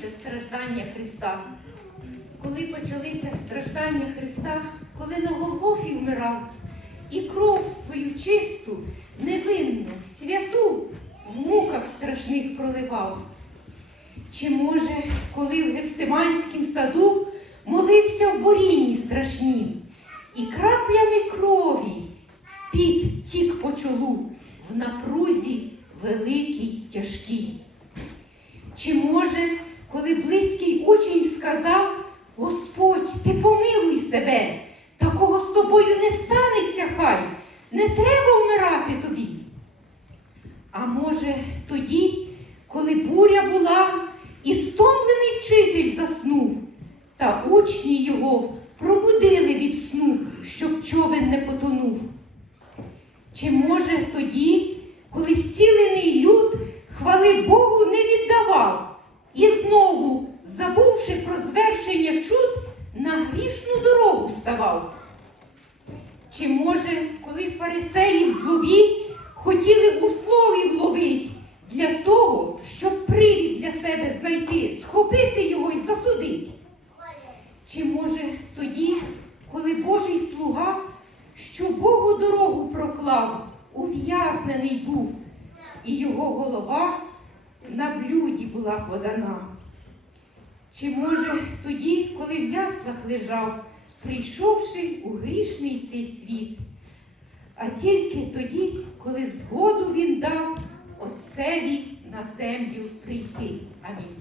почалися страждання Христа? Коли почалися страждання Христа, коли на Голгофі вмирав, і кров свою чисту, невинну, святу в муках страшних проливав. Чи може, коли в Гефсиманськім саду молився в борінні страшнім, і краплями крові під тік по чолу в напрузі великій тяжкій? Чи може, коли близький учень сказав, Господь, ти помилуй себе, такого з тобою не станеться хай, не треба вмирати тобі. А може, тоді, коли буря була, і стомлений вчитель заснув, та учні його пробудили від сну, щоб човен не потонув. Чи може тоді, коли зцілений люд хвали Богу ставав? Чи може, коли фарисеї в злобі хотіли у слові вловить для того, щоб привід для себе знайти, схопити його і засудить? Чи може тоді, коли Божий слуга, що Богу дорогу проклав, ув'язнений був, і його голова на блюді була подана? Чи може тоді, коли в яслах лежав, прийшовши у грішний цей світ, а тільки тоді, коли згоду він дав Отцеві на землю прийти. Амінь.